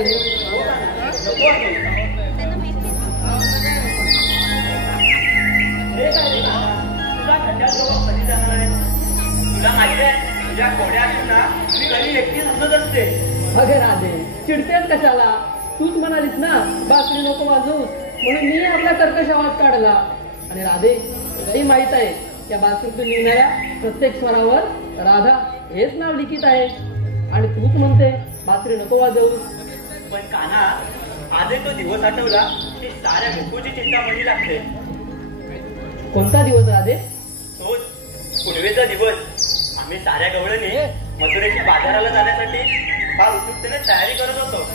तुला माहिती आहे तुझ्या घोड्या ना मी कधी एकटी समजत असते. अगे राधे चिडतेस कशाला? तूच म्हणालीस ना बासरी नको वाजवूस म्हणून मी आपला कर्कश आवाज काढला. आणि राधे तुलाही माहित आहे त्या बासरीतून निघणाऱ्या प्रत्येक स्वरावर राधा हेच नाव लिखित आहे. आणि तूच म्हणते बासरी नको वाजवूस. पण कान्हा आज तो दिवस आठवला की साऱ्या गोकुळची चिंता मनी लागते. कोणता दिवस राधे? तोच पुनवेचा दिवस. आम्ही साऱ्या गवळणी मथुरेच्या बाजाराला जाण्यासाठी फार उत्सुकतेने तयारी करत होतो.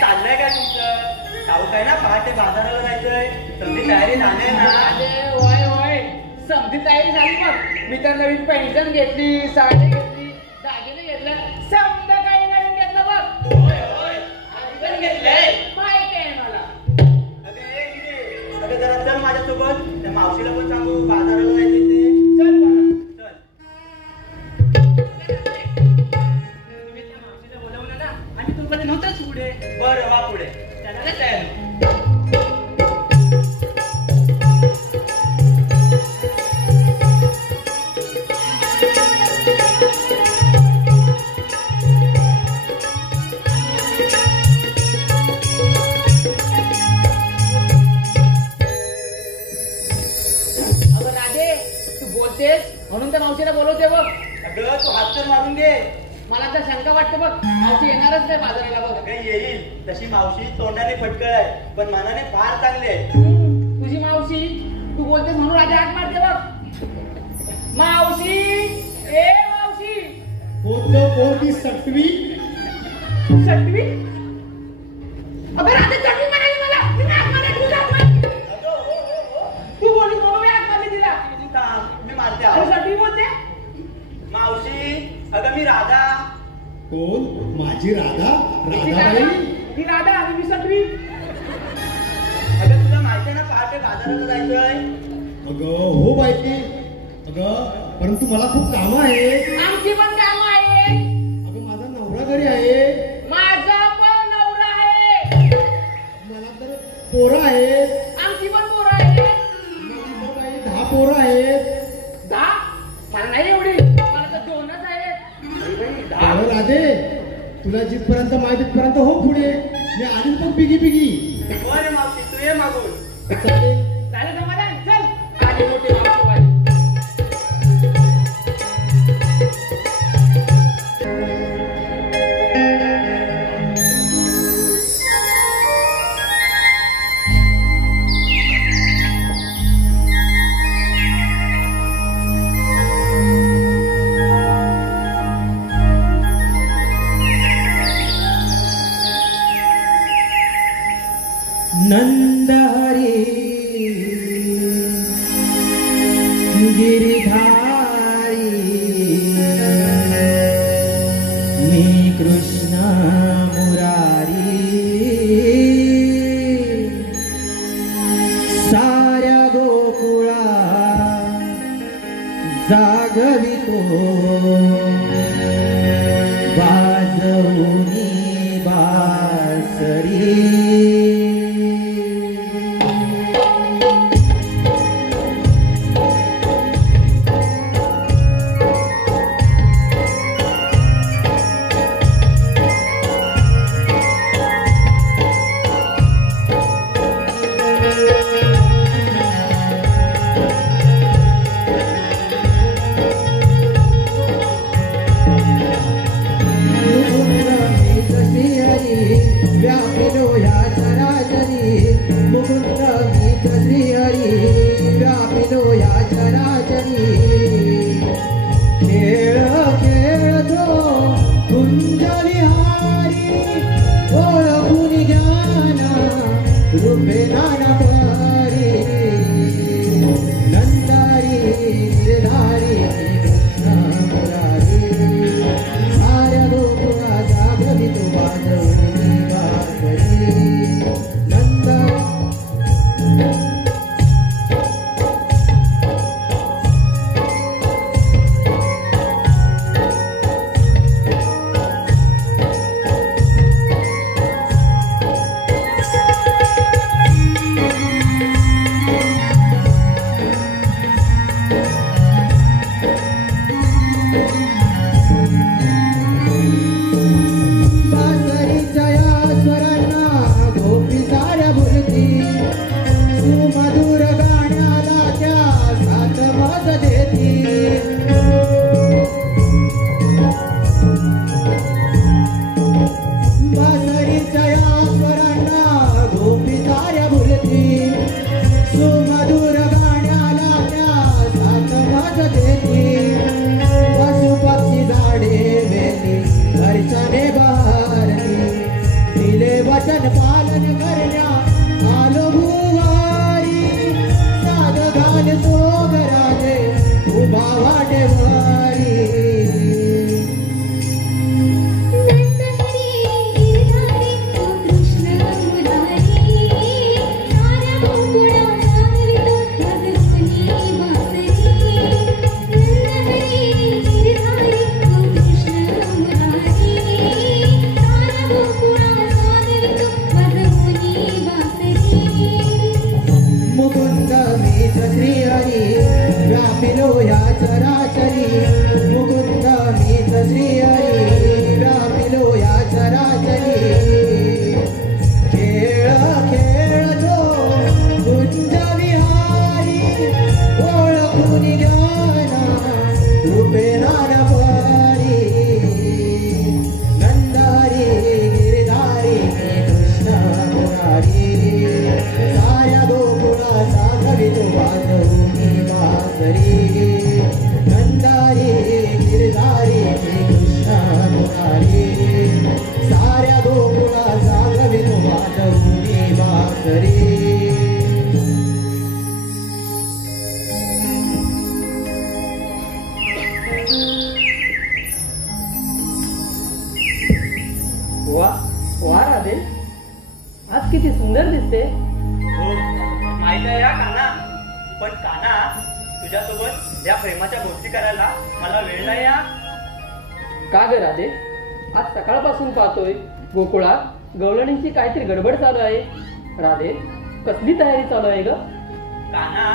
चाललंय का तुमचं? ठाऊक आहे ना पहाटे बाजाराला जायचंय. समधी तयारी झाली ना? होय होय समधी तयारी झाली. मग मी तर नवीन पेन्शन घेतली, साडी घेतली, दागिने घेतलं, समजा काही नवीन घेतलं बघ. होय होय पण घेतलंय माहिती आहे मला. अगं जरा चल माझ्यासोबत. त्या मावशीला पण सांगू बाजाराला जायचं ते. चल मला चल. तुम्ही त्या मावशीला बोलवलं ना आम्ही तुमच्याकडे नव्हताच पुढे. बरं वा पुढे त्याला तयार. म्हणून त्या मावशीला बोलवते बघ. अगं तू हात तर मारून घे. मला तर शंका वाटते बघ मावशी येणारच नाही बाजाराला बघ. अगं येईल तशी मावशी तोंडाने फटकळ आहे पण मनाने फार चांगली आहे. तुझी मावशी तू बोलतेस म्हणून राजा हाक मारते बघ. मावशी ए मावशी. कोणती सटवी? सटवी? अगं राजा सटवी म्हणाली मला. मी हाक मारली तुझ्या हाक मारली. तू बोललीस म्हणून मी हाक मारली तिला. मी मारते. सटवी बोलते मावशी. अगं मी राधा. कोण? माझी राधा? राधाबाई? ती राधा आणि मी सटवी. अगं तुला माहिती आहे ना पहाटे बाजाराला जायचंय. अगं हो बायकी. अगं परंतु मला खूप काम आहे. आमची पण काम आहे. अगं माझा नवरा घरी आहे. माझा पण नवरा आहे. मला तर पोरं आहेत. आमची पण पोरं आहेत. 10 पोरं आहेत. 10? मला नाही एवढी. मला तर 2च आहेत. राधे तुला जिथपर्यंत माहिती तिथपर्यंत हो पुढे. मी आधी पण पिगी पिगी. बरं मावशी तू ये मागून. चालेल. झालं समाधान. चल आली मोठी मावशी वाली. नंदहरी गिरिधारी मी कृष्ण मुरारी साऱ्या गोकुळा जागवितो वाजवूनी बासरी खेळ खेळतो कुंजविहारी ओळखून ज्ञाना रूपे नाना परी नंदारी गिरधारी कृष्ण मुरारी साऱ्या गोकुळा जागवी तो वाजवणी बासरी नंदा बासरीच्या या स्वरांना गोपी साऱ्या बोलती सुमधुर गाण्याला त्या साथ मज देती बासरीच्या या स्वरांना गोपी साऱ्या बोलती सुमधुर गाण्याला त्या साथ मज देती पशुपक्षी झाडे वेली हर्षाने बहरली दिले वचन पालन करण्या आलो भुवारी साध घालतो घराते उभा वाटेवारी मुकुंद मीच श्रीहरी व्यापिलो या चराचरी मुकुंद मीच श्रीहरी व्यापिलो या चराचरी खेळ खेळतो कुंज विहारी ओळखून ज्ञाना रूपे नाना परी नंदारी गिरधारी कृष्ण मुरारी साऱ्या गोकुळा सागवी तो वाजवून बासरी नंदारी गिरधारी कृष्ण मुरारी साऱ्या गोकुळा सागवी तो वाजवून बासरी वा वा राधे, आज किती सुंदर दिसते. हो माहित आहे या काना, पण काना तुझ्यासोबत या प्रेमाच्या गोष्टी करायला मला वेळ नाही या. का ग राधे, आज सकाळपासून पाहतोय गोकुळात गवळणींची काहीतरी गडबड चालू आहे. राधे, कसली तयारी चालू आहे ग? काना,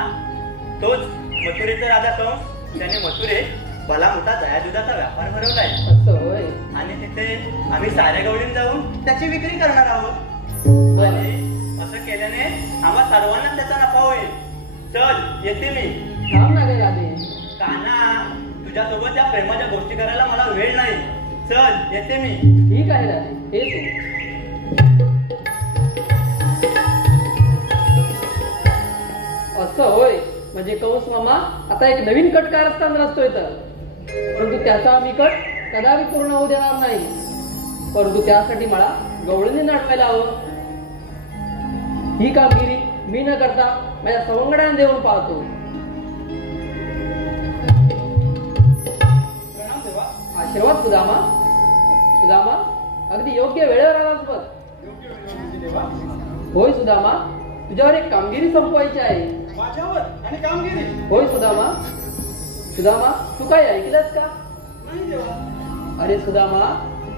तोच मथुरेचा राजा कंस, त्याने मथुरेत भला मोठा दयादुधाचा व्यापार भरवलाय. असं होय. आणि तिथे आम्ही साऱ्या गवळीन जाऊन त्याची विक्री करणार आहोत. आणि असं केल्याने आम्हा सर्वांना त्याचा नफा होईल. चल येते मी. थांब ना ग राधे. काना, तुझ्यासोबत या प्रेमाच्या गोष्टी करायला मला वेळ नाही. चल येते मी. ठीक आहे राधे, ये तू. असं होय, म्हणजे कंस मामा आता एक नवीन कट कारस्थान रचतोय तर, परंतु त्याचा मी कट कदापि पूर्ण होऊ देणार नाही. परंतु त्यासाठी मला गवळणी नाटवायला हवं. ही कामगिरी मी न करता माझ्या सवंगड्याने देऊन पाहतो. आशीर्वाद सुदामा. सुदामा, अगदी योग्य वेळेवर आलास बघ. होय सुदामा, तुझ्यावर एक कामगिरी संपवायची आहे. माझ्यावर आणि कामगिरी? होय सुदामा. सुदामा, तू काय ऐकलंस का? नाही देवा. अरे सुदामा,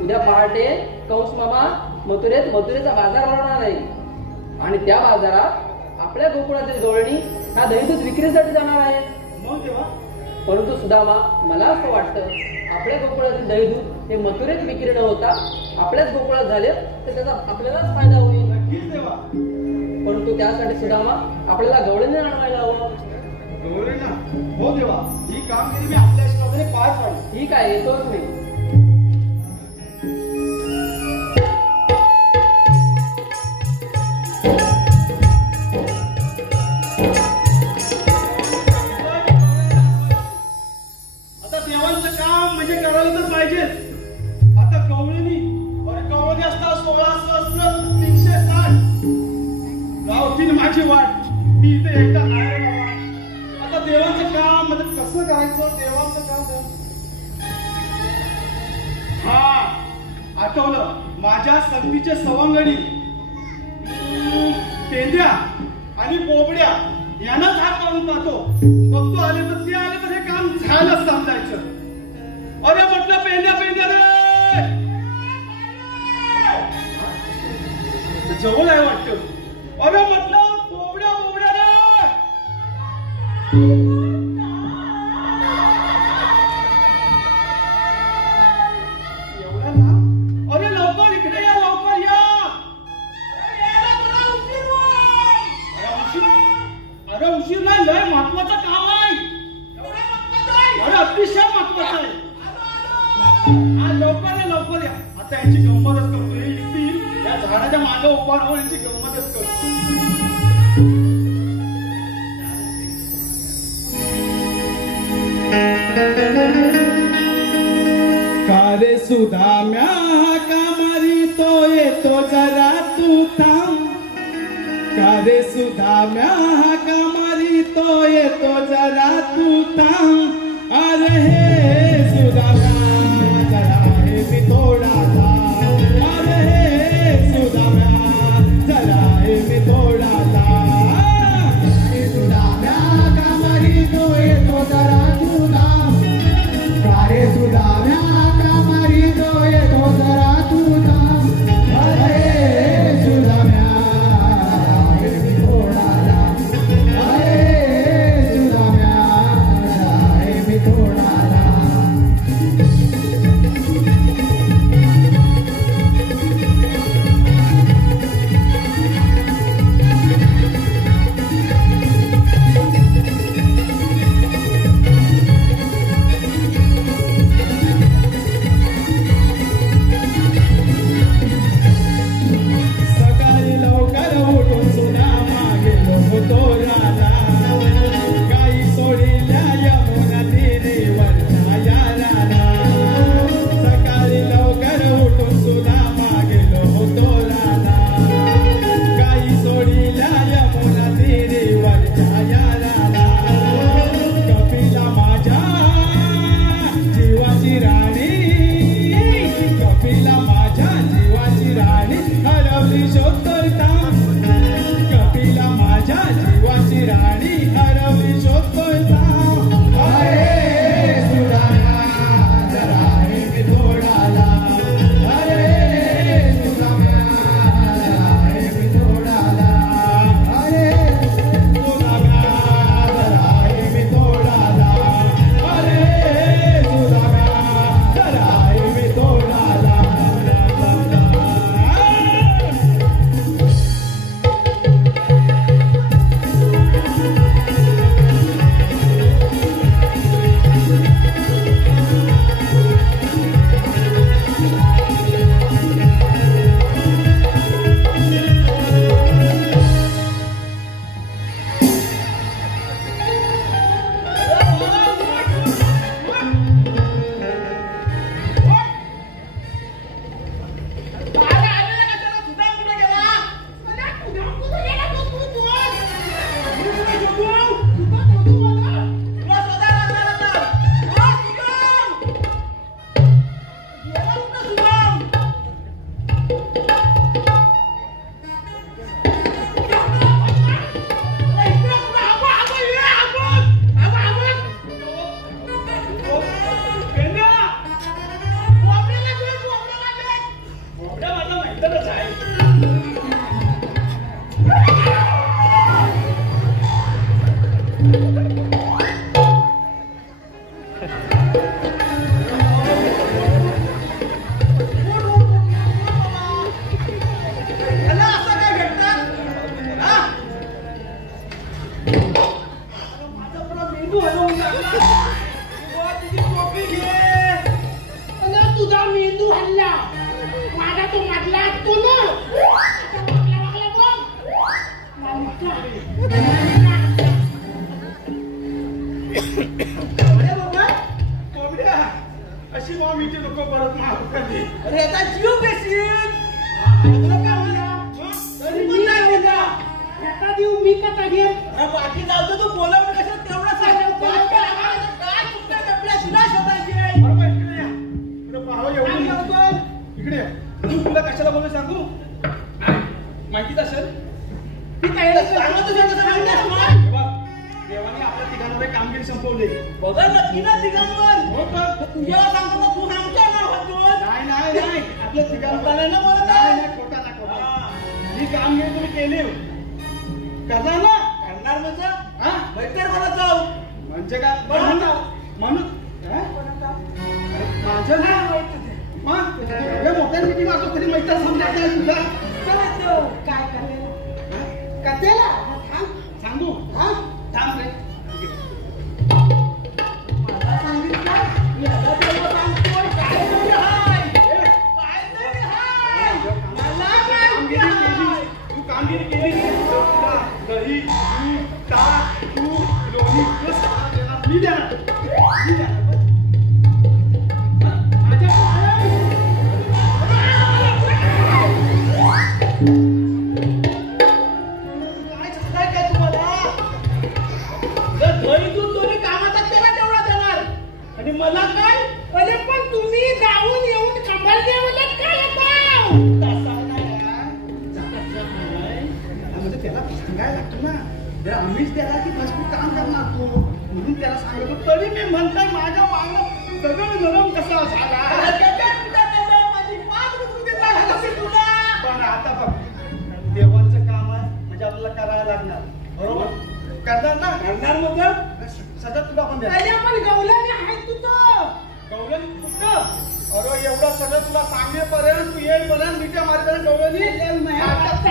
उद्या पहाटे कंस मामा मथुरेचा बाजार भरवणार आहे. आणि त्या बाजारात आपल्या गोकुळातील गवळणी ह्या दहीदूध विक्रीसाठी जाणार आहेत. मग देवा? परंतु सुदामा, मला असं वाटतं आपल्या गोकुळातील दहीदूध हे मथुरेत विक्री न होता आपल्याच गोकुळात झाले तर त्याचा आपल्यालाच फायदा होईल. नक्कीच देवा. परंतु त्यासाठी सुदामा आपल्याला गवळणी आणवायला हवं. गौरीना? हो देवा, ही कामगिरी मी आपल्या इष्टाने पार पाडू. ठीक आहे, येतोच मी. आता देवांचं काम म्हणजे करायला तर पाहिजेच. आता गवळणी अरे गवळणी असता 16 सहस्र 360 गावठीन माझी वाट. मी इथे एकटा नाही रे बाबा. आता देवाचं काम म्हणजे कसं करायचं देवाचं काम. हा आठवलं माझ्या संगतीचे सवंगडी पेंद्या आणि बोबड्या यांना झाक मारून पाहतो. बघतो आले तर ते आले तर हे काम झालं समजायचं. अरे म्हटलं पेंद्या पेंद्या रे जवळ आहे वाटतं. अरे म्हटलं बोबड्या बोबड्या रे. एवढा ना. अरे लवकर इकडे या लवकर या. अरे उशीर नाही लय महत्वाचं काम आहे. अरे अतिशय महत्वाचं आहे. हा लवकर या लवकर या. आता यांची गंमतच करतो. हे येतील या झाडाच्या मागे उभा राहून यांची गंमतच करतो. कारे सुधाम्या का मारी तो येतो जरा तू थांब. कारे सुधाम्या का मारी तो येतो जरा तू थांब. अरे हे सुधाम्या जरा हे मी थोडा थांब. अरे हे सुधाम्या जरा हे मी थोडा थांब. कारे सुधाम्या का मारी तो येतो जरा तू थांब. कारे सुधाम्या का मारी तो येतो जरा तू थांब. अरे सुधाम्या हे मी थोडा थांब. अरे सुधाम्या हे मी थोडा थांब. सकाळी लवकर उठून सुदामा गेलो होतो राजा. गाई सोडिल्या यमुना तीरीवरच्या याराला. सकाळी लवकर उठून सुदामा गेलो होतो राजा. गाई सोडिल्या यमुना तीरीवरच्या याराला. कपिला माझ्या जीवाची राणी. कपिला माझ्या जीवाची राणी हरवली शोधतोय थांब. कपिला माझ्या जीवाची राणी हरवली शोधतोय थांब. अरे सुधाम्या जरा हे मी थोडा थांब. अरे सुधाम्या जरा हे मी थोडा थांब. अरे सुदाम्या जरा हे मी थोडा थांब. अरे सुदाम्या जरा हे मी थोडा थांब. तुझा मेंदू हल्ला माझा तो मधला तो ना अरे बाबा कोंबड्या अशी मामीची नको परत मारू कधी. अरे आता जीव घेशील तुला काय म्हणा तरी मी नाही बोलला आता देऊ मी कसा घे बाकी जाऊ दे तू बोलावलं कसं तेवढा सांग काय चुकतं आपल्या तुला शोधायची बरोबर इकडे या. इकडे पाहावं एवढं इकडे या. तुला कशाला बोलू सांगू माहितीच असेल ती काय सांगत तुझ्या कसं म्हणतेस मग देवाने आपल्या ठिकाणावर कामगिरी संपवली. बघा नक्की ना दिगंबर हो का? तुझ्या सांगतो तू सांगतो ना होतो नाही नाही नाही आपल्या ठिकाणावर खोटाने बोलत नाही आहे. नाही खोटा ना खोटा ही कामगिरी तुम्ही केली करणार ना करणार म्हणजे हा बैठक बोलत जाऊ म्हणजे काय म्हणून अरे माझं ना मग एवढ्या मोठ्या मिटिंग असतो तरी मैत्रीण समजायचं आहे तुला काय करेल कथेला सांगू हा थांब रे मला सांगितलं याला तेव्हा सांगतोय काय तरी हाय काय तरी हाय मला कामगिरी केली तू कामगिरी केली की तुला दही दूध ताक तूप लोणी हे सगळं देणार मी देणार माझ्या काय सांगताय काय तुम्हाला जर घरी तू दोन्ही कामाचा केला तेवढा देणार आणि मला काय अरे पण तुम्ही जाऊन येऊन कंबळ देवलत काय येतो तसा नाही म्हणजे त्याला सांगायला लागतो ना जर आम्हीच त्याला की भरपूर काम करणार तू म्हणून त्याला सांगतो तरी मी म्हणताय माझ्या मागणं सगळं नरम कसा झाला माझी पाच रुपये लागत असेल तुला पण आता बघ देवाचं काम आहे म्हणजे आपल्याला करायला लागणार बरोबर करणार ना करणार मग सगळं तुला पण द्या पहिले पण गवल्याने आहे तुझं गवळण कुठं अरे एवढं सगळं तुला सांगेपर्यंत तू येईपर्यंत मिठ्या मारेपर्यंत गवळणी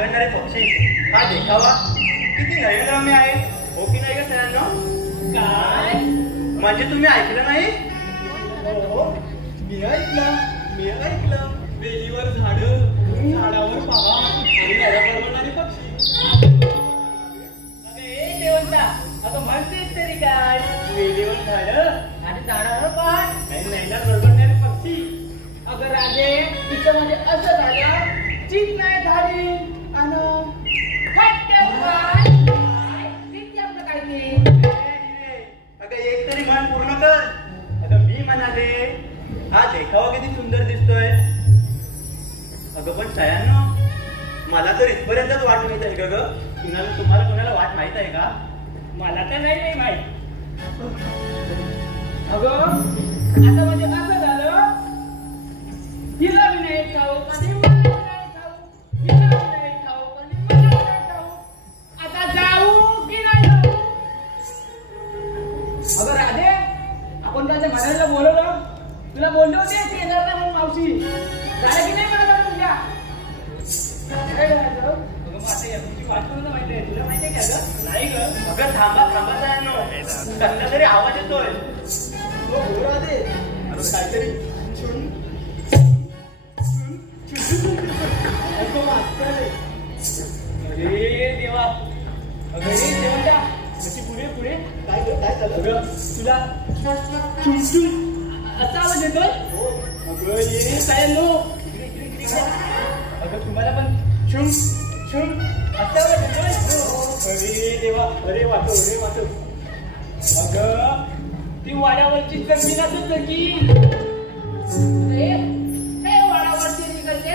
नांगरणारे पक्षी हा देखावा किती नयनरम्य आहे हो की नाही ग सगळ्यांना? काय म्हणजे तुम्ही ऐकलं नाही? हो मी ऐकलं वेलीवर झाडावर पहा आणि नळ्या परवडणारे पक्षी. अगं ए देवंता अगं म्हणतेस तरी काय वेलीवर झाडं आणि झाडावर पहाड आणि नैला परवडणारे पक्षी. अगं राजे तिचं म्हणजे असं झालं चित नाही झाली आणि काय ते अगं एक तरी म्हण पूर्ण कर. अगं मी म्हणाले हा देखावा किती सुंदर दिसतोय. अगं पण सयांनो मला तर इथपर्यंतच वाट माहित आहे ग. तुम्हाला कोणाला वाट माहित आहे का? मला तर नाही माहित. अगं आता म्हणजे असं झालं तिला बी नाही ठाऊक आणि मला बी नाही ठाऊक. तिला बी नाही ठाऊक आणि मला बी नाही ठाऊक. आता जाऊ की नाही जाऊ? अगं राधे आपण त्याच्या मनाला बोलवलं तुला बोलले होते की येणार नाही म्हणून मावशी झालं की नाही मला तुझ्या काय करायचं? अगं मग आता याची वाट करून माहिती आहे तुला माहिती आहे का गं? नाही ग. अगं थांबा सयांनो कसला तरी आवाज येतोय. हो राधे काहीतरी छुन ऐकू वाटतंय. अरे देवा अगं रे देवंता अशी पुढे काय झालं? अगं तुला चुमचुम असा आवाज येतोय. अगं ये सायनो अगं तुम्हाला पण छुम असा आवाज येतोय. अरे देवा अरे वाचव अगं ती वाड्यावरची जमीन असत की वाड्यावरची निघते.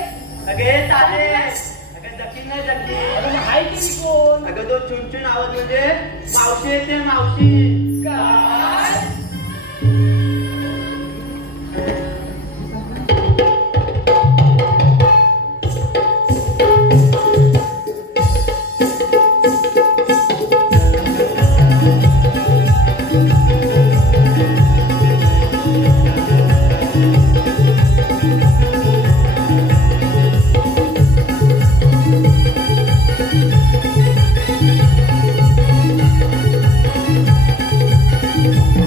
अगे चाले अगं जकीन नाही जकीन. अगं हाय की कोण? अगं तो चुनचुन आवाज म्हणजे मावशी येते मावशी. काय Thank you.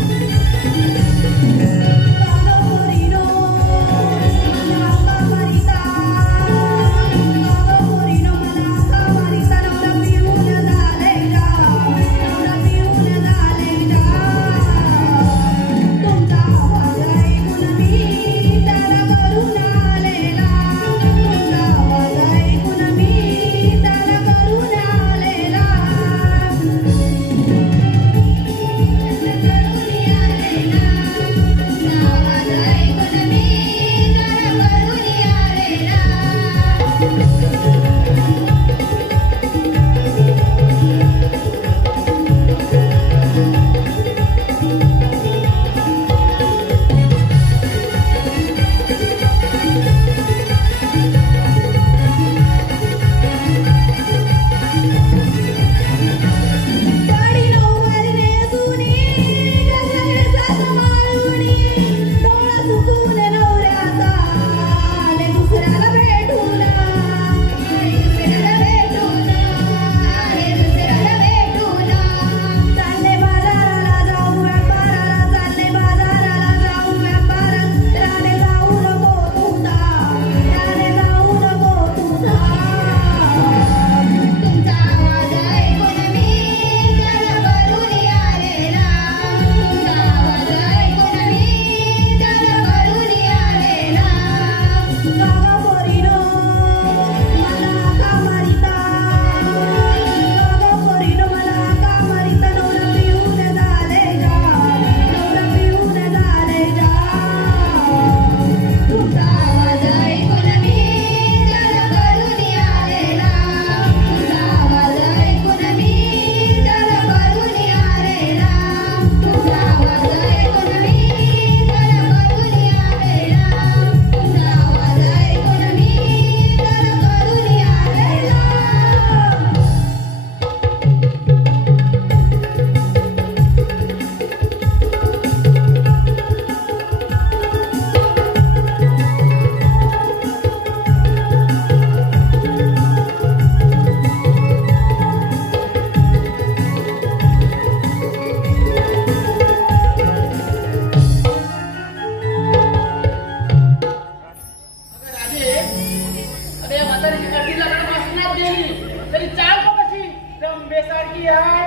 तरी चाल बघ कशी रंबेसारखी आहे.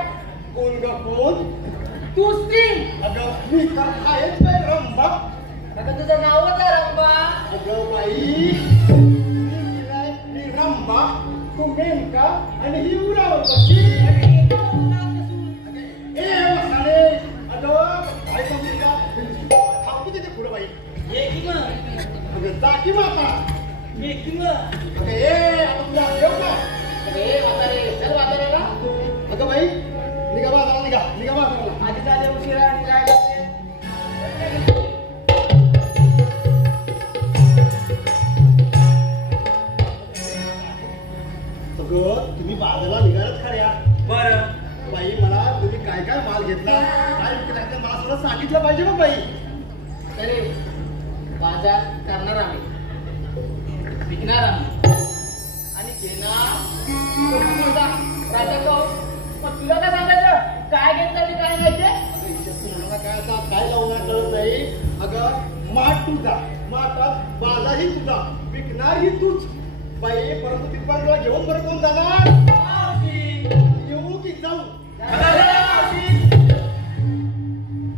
कोण ग कोण? तूच ती. अगं मी तर आहेच काय रंबा. अगं तुझं नावच आहे रंबा. अगं बाई मी रंबा, तू मेनका आणि ही उरावर कशी. ए मसाले अगं काय सांगते का थांबू तिथे पुढं बाई. ये की मग. अगं जा की माता. ये की मग. अगं ए आता तुला ठेव का. ए म्हातारे चल म्हाताऱ्याला. अगं बाई निघा बाजाराला निघा बाजाराला. आधी झाले उशिरा आणि काय करते. अगं तुम्ही बाजाराला निघालाच खऱ्या. बरं बाई मला तुम्ही काय काय माल घेतला काय विकला ते मला सगळं सांगितलं पाहिजे मग बाई. अरे बाजार करणार आम्ही, विकणार आम्ही आणि घेणार तुझा राजा तो. मग तुला काय सांगायचं काय घेतलं आणि काय नाही ते. मला काय आता काय लावणार कळत नाही. अगं माठ तुझा, माठात बाजारही तुझा, विकणारही तूच बाई. परंतु तिथपर्यंत तुला घेऊन बरं कोण जाणार. येऊ की जाऊ.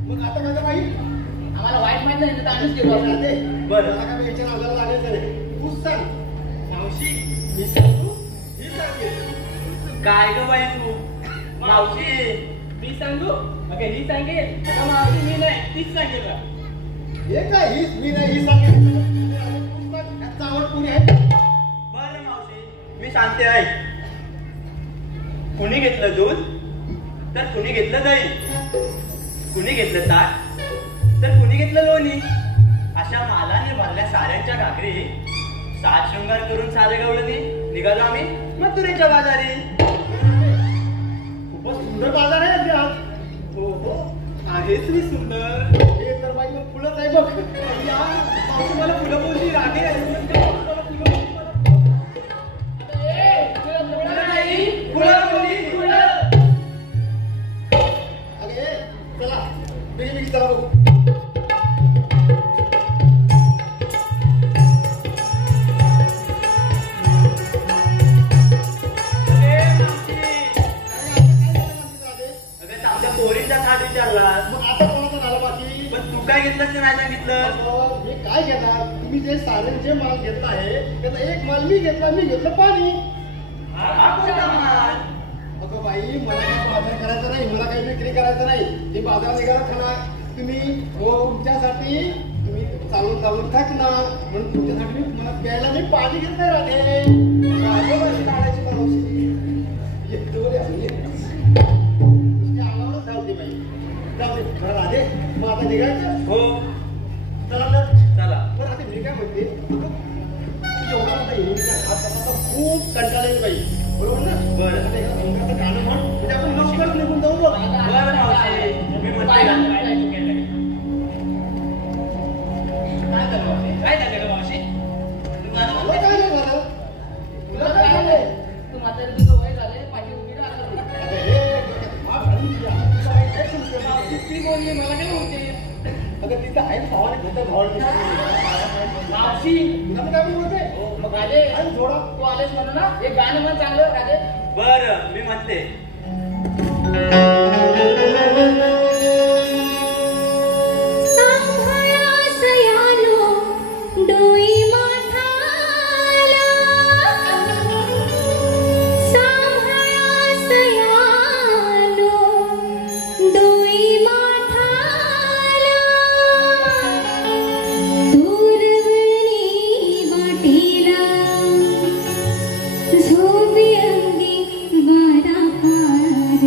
मग आता काय बाई आम्हाला वाईट माहित नाही तर आम्हीच घेऊ आपण. राहते. बरं. मला काय याच्या नावाला लागेल तरी तूच सांग. मावशी मी सांगू ही सांगेल. काय ग बाई तू. मावशी मी सांगू. ओके ही सांगेल. अगं मावशी मी नाही तीच सांगेल. हे काय हीच मी नाही ही सांगेल. तूच सांग. याचा आवड कोणी आहे. बरं मावशी मी सांगते ऐक. कुणी घेतलं दूध तर कुणी घेतलं दही, कुणी घेतलं ताट तर कुणी घेतलं लोणी. अशा मालाने भरल्या साऱ्यांच्या घागरी सात शृंगार करून सारे गवळणी निघालो आम्ही मथुरेच्या बाजारी. खूपच सुंदर बाजार आहे अगदी आज. हो हो आहेच मी सुंदर. हे तर बाई मग फुलंच आहे बघ. या मावशी मला फुलं बोलली रागे फुलं बोलली फुलं. अगं ए चला बिगी चला बघू. पोरीचा थाट विचारला. मग आता कोणाचा झाला बाकी. पण तू काय घेतलं ते नाही सांगितलं. मी काय घेणार. तुम्ही जे सारे जे माल घेतला आहे त्याचा एक माल मी घेतलं पाणी. हा कोणता माल. अगं बाई मला काही बाजार करायचा नाही, मला काही विक्री करायचं नाही. ते बाजार निघाला खाणार तुम्ही. हो तुमच्यासाठी तुम्ही चालून थकणार म्हणून तुमच्यासाठी मी मला प्यायला मी पाणी घेत नाही राहते. काढायची का मावशी. येतो रे असं आम्हालाच धावते बाई. जाऊ दे खरं राधे. मग आता निघायचं. हो चला तर चला. पण आता मी काय म्हणते जेवढा आता येईल आता खूप कंटाळा येईल बाई. बरोबर ना. बरं. आता एका संघाचं गाणं म्हण म्हणजे आपण लवकर निघून जाऊ बघ. बरं मावशी मी म्हणते काय झालं मावशी. तुला काय नाही झालं. तुला काय झालंय. तू म्हातारी तुझं वय झाले पाठी उभी राहत. आता हे माफ घालून तुझ्या. तुला काय काय समजतं. मावशी ती बोलली मला काय बोलते. अगं तिथं आहे भावाने घेतं भावाने. मावशी तुला काय बोलते. मग राधे आणि थोडा तू आलेस म्हणून ना एक गाणं म्हण चांगलं राधे. बरं मी म्हणते. झोपी अंगी वारा पार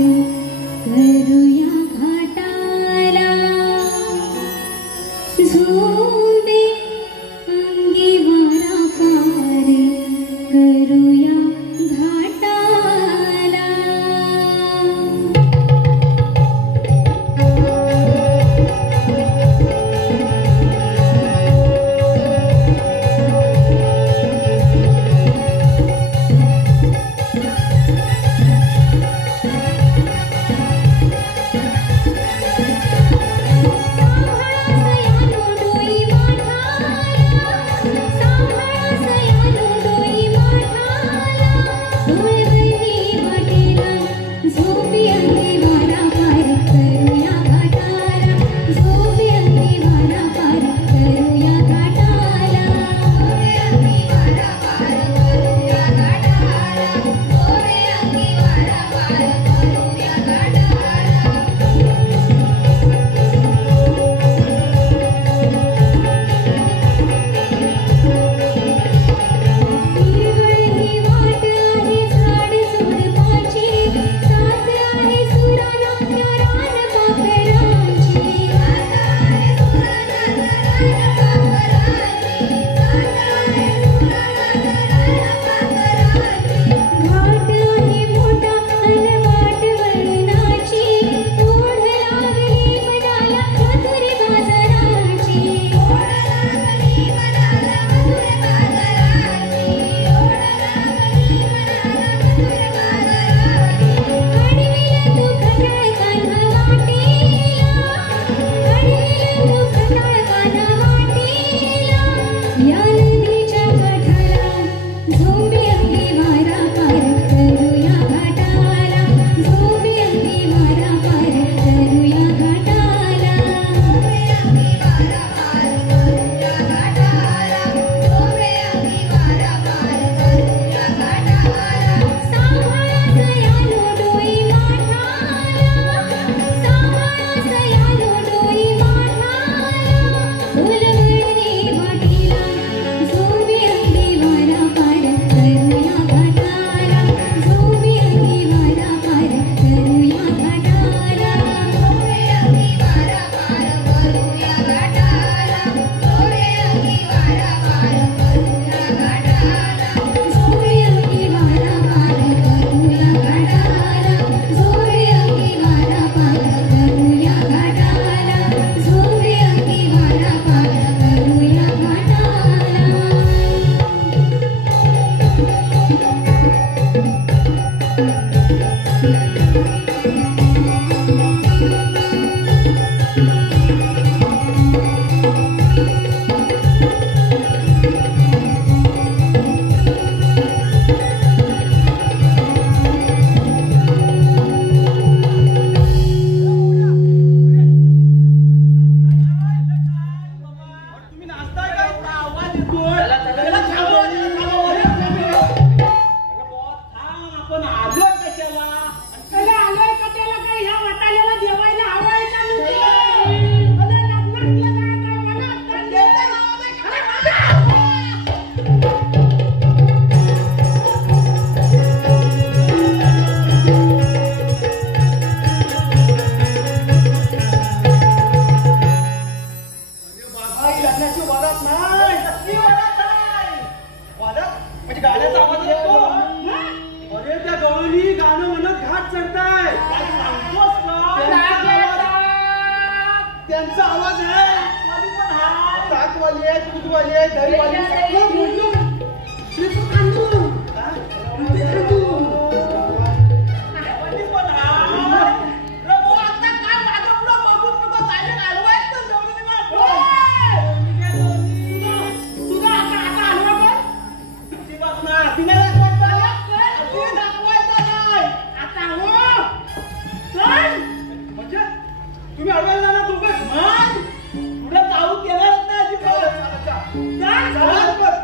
आलोय कशाला अरे आलोय का त्याला काय ह्या वाटाल्याला जेवायला हवंय का नाही? अरे लग्नातलं काय काय मला आता देता नाव नाही का? बाबा लग्नाची वादात नाही कसली वादात नाही वादात म्हणजे गाण्याचा आवाज येतो अरे त्या गवळणी गाणं म्हणत घाट चढताय. काय सांगतोस का त्यांचा आवाज आहे. वाली पण हाय ताकवाली आहे, दूधवाली आहे, दहीवाली आहे, सगळं बोललो. वाली पण हाय रघु आता काय माझं पुढं बघून नको सायलेंट हलवायचं जेवढं नाही तुझा आता हलवा कर. तुझी बात नाही तिने दाखवायचं तिने दाखवायचं नाही आता हो चल. म्हणजे तुम्ही अडवायला जाणार दोघंच? मग पुढे जाऊ देणारच नाही अजिबात चल. चल बघ.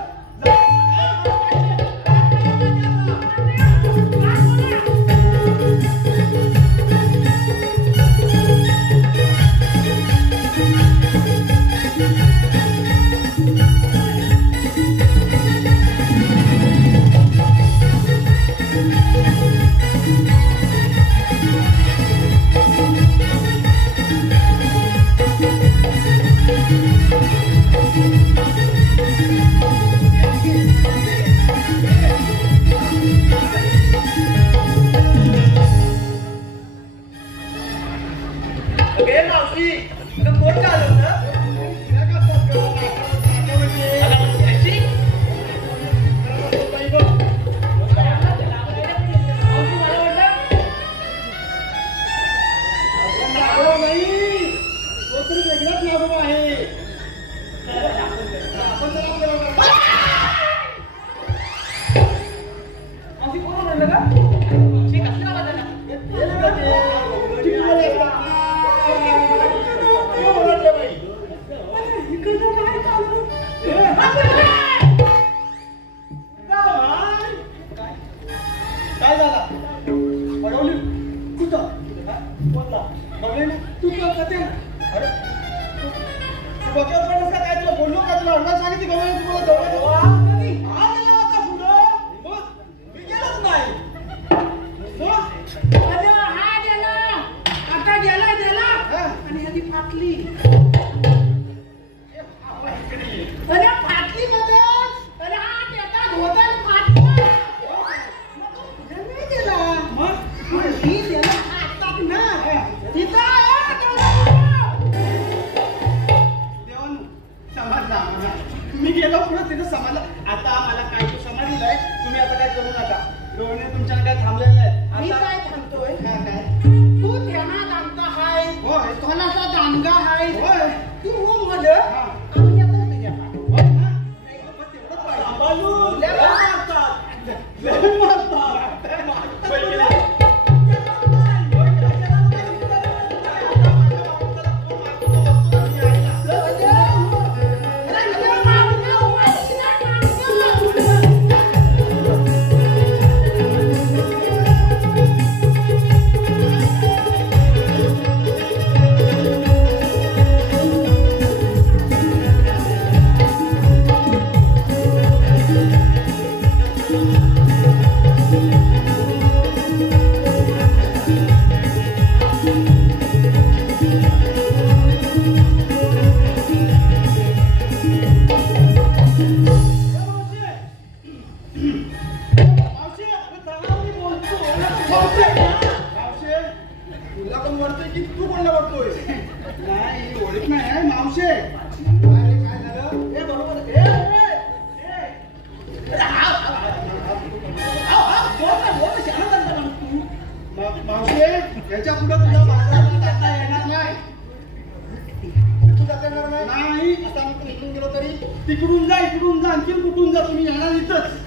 अगे मावशी तुला कोण का आलं होतं? काय झाला? अडवली कुठं? बघले ना तू तुला कथे अरे तू डोक्यावर पडलास का काय? तुला बोललो का? तुला अडवायला सांगितली गवळणी तुम्हाला जवळ मी गेलोच नाही अरे हा गेला. आता गेला आणि ह्याची फाटली. अरे फाटली बदल. अरे हा त्याचा धोतर फाटला. कुठे नाही गेला. ही त्याला हातात ना तिथं आहे तो. देवान समाजला आम्हाला. मी गेलो पुढे तिथं समाजला. आता मला काय तू समाजलाय तुम्ही आता काय करू नका. गवळणी तुमच्या काय थांबलेलं आहे मी आता काय थांबतोय? काय तू त्यांना दांडगा हाय. होय कोणाचा दांडगा हाय. होय तू हो म्हणलं आम्ही आता तुझ्या पाठी. होय ना आपण तेवढंच पाहिजे. सांभाळून लय मारतात लय मारतात. पहिला तुला कोण वाटतोय की तू कोणाला वाटतोय? नाही ओळख नाही आहे मावशे. अरे काय झालं? हे बरोबर मावशे याच्या पुढे तुला बाजारात जाता येणार नाही. तू जाता येणार नाही. आता आम्ही इकडून गेलो तरी तिकडून जा इकडून जा आणखी कुठून जा तुम्ही येणार इथंच.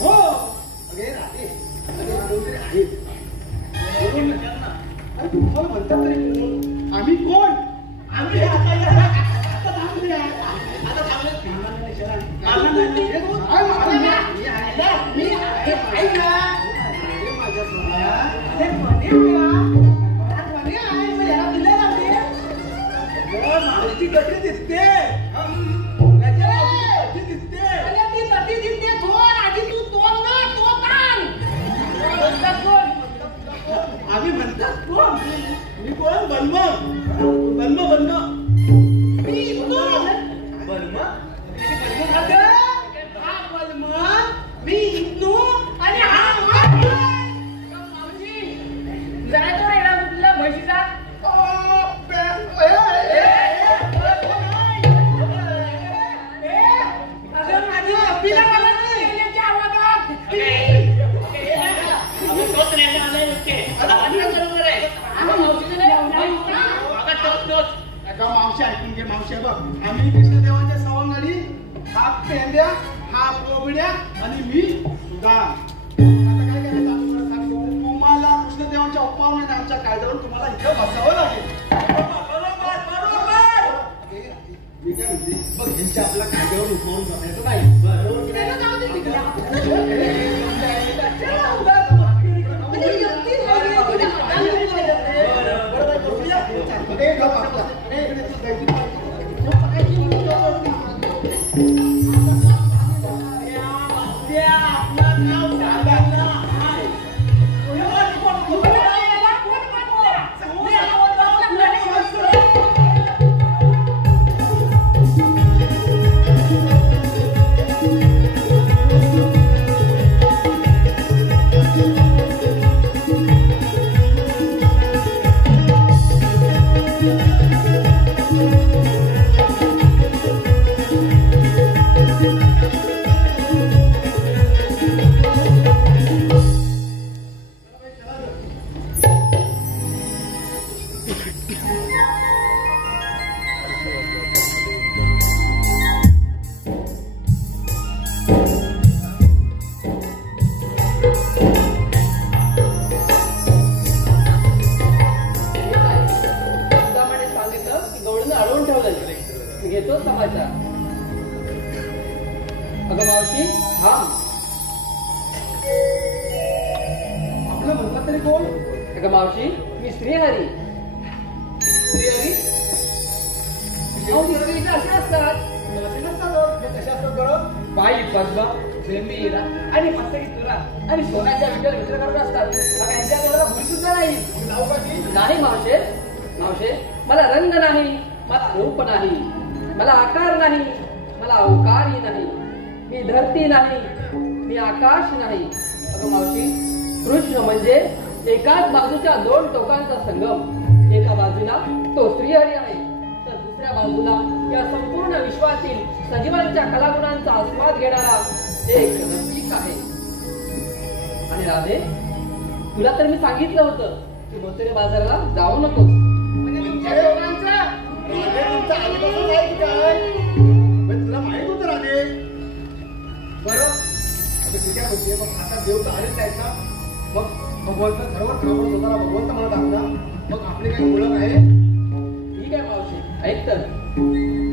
हो अरे राहते आहे. तुम्हाला म्हणतात तरी आम्ही कोण? आम्ही आता थांबले आता थांबले मी ऐक ना माझ्या सोन्या हे म्हणे म्हणे आहे मग याला दिलं ना ते मावशी कशी दिसते ती तटी दिसते थोड आधी तू तोंड ना तो कान आम्ही म्हणतात कोण मी कोण बन्म बन्म बन्म मी इतनो बर्मा अगं हा बलमन मी इतनो आणि हा मावशी जरा तो रेडा कुठला म्हशीचा अगं माझी अपिला मला नाही याच्या आवाजात तोच रेल्वे आलाय ओके बरोबर आहे मावशीचं नाही एका मावशी ऐकून घे मावशी बघ आम्ही कृष्णदेवाच्या सवंगडी हा पेंद्या हा कोबड्या आणि मी सुद्धा आता काय करायचं आपण जरा सांगतो तुम्हाला कृष्णदेवाच्या उपमानाने आमच्या कायद्यावर तुम्हाला इथं बसावं लागेल मी काय म्हणते बघ ह्यांच्या आपल्या कायद्यावर उठवून जमायचं नाही बरोबर त्याला जाऊ दे घेतो समाचार अगं मावशी हा आपलं म्हणतात तरी कोण अगं मावशी मी श्रीहरी श्रीहरी असे असतात कशा असतात बरं बाई पद्मा प्रेमीरा आणि मस्तकी तुरा आणि सोन्याच्या विचार करत असतात त्यांच्या तोंडाला भूल सुद्धा नाही नाव का की नाही मावशे मावशे मला रंग नाही मला रूप नाही मला आकार नाही मला अवकारही नाही मी धरती नाही मी आकाश नाही अगं मावशी कृष्ण म्हणजे एकाच बाजूच्या दोन टोकांचा संगम एका बाजूला तो श्रीहरी आहे तर दुसऱ्या बाजूला या संपूर्ण विश्वातील सजीवांच्या कलागुणांचा आस्वाद घेणारा एक रसिक आहे आणि राधे तुला तर मी सांगितलं होतं की मोतेरे बाजाराला जाऊ नकोस म्हणजे तुमचा आधीपासून आहे की काय तुला माहित होतं राधे बरं आता ठीक आहे म्हणजे मग आता देव तर आलेच आहेत ना मग भगवंत सर्व ठाऊक स्वतःला भगवंत म्हणत आहात ना मग आपली काही ओळख आहे ठीक आहे मावशी ऐक तर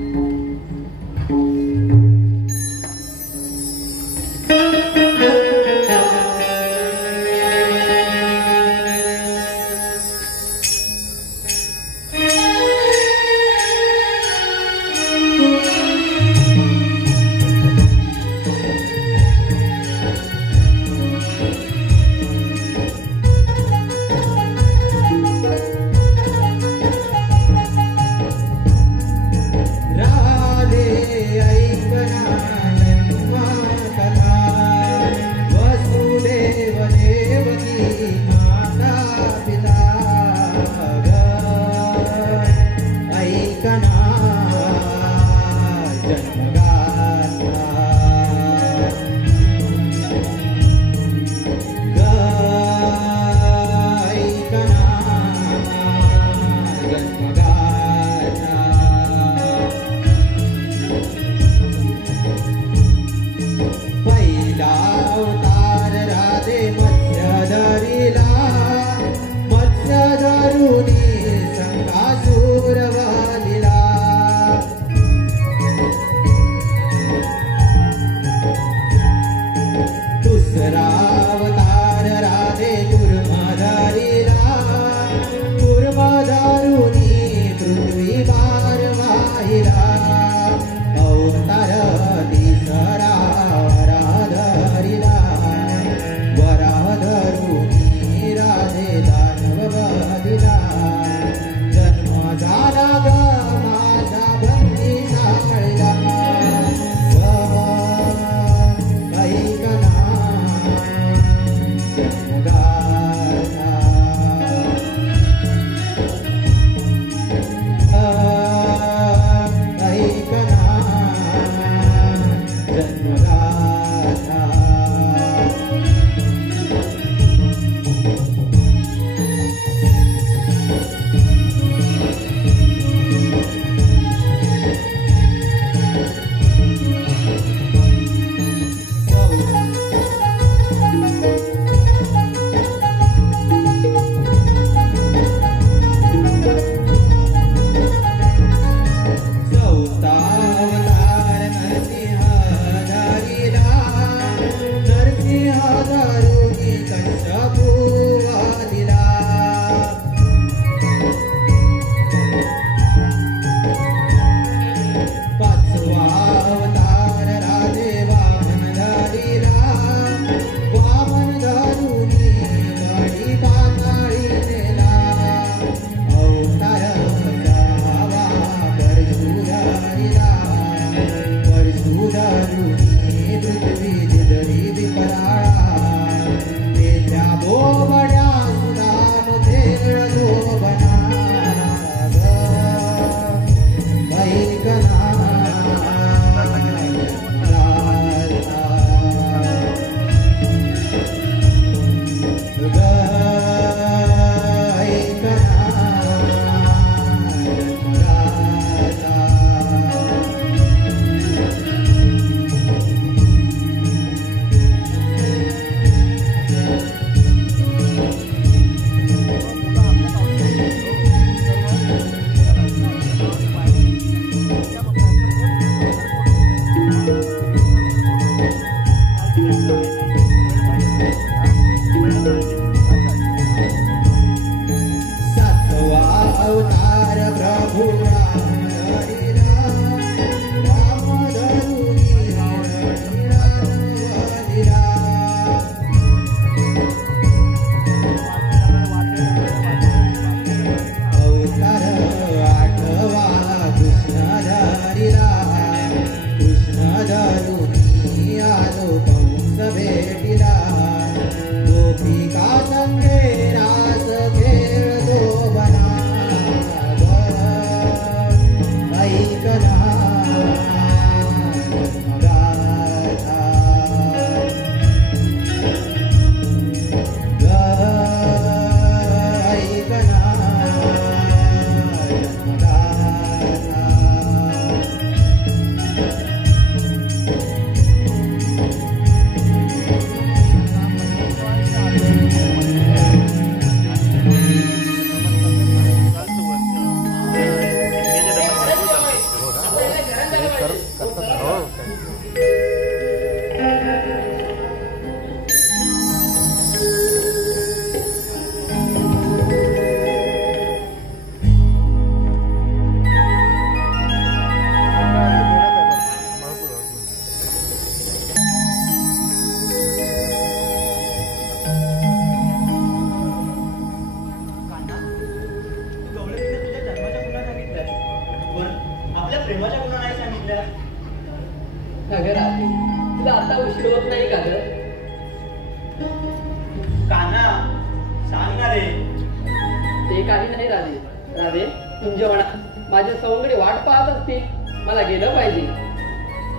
काही नाही राधे. राधे तुमच्या मनात माझ्या सवंगडी वाट पाहत असतील, मला गेलं पाहिजे.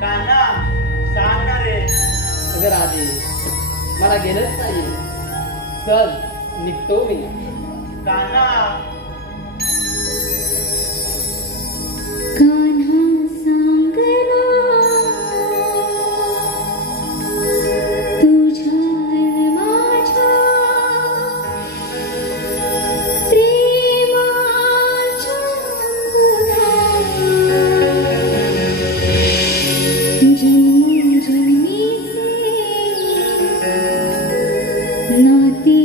कान्हा सांग ना रे. अगं राधे मला गेलंच नाही. चल निघतो मी. कान्हा कान्हा सांगना तुझ्या माझ्या प्रेमाच्या जन्मोजन्मीचे नाते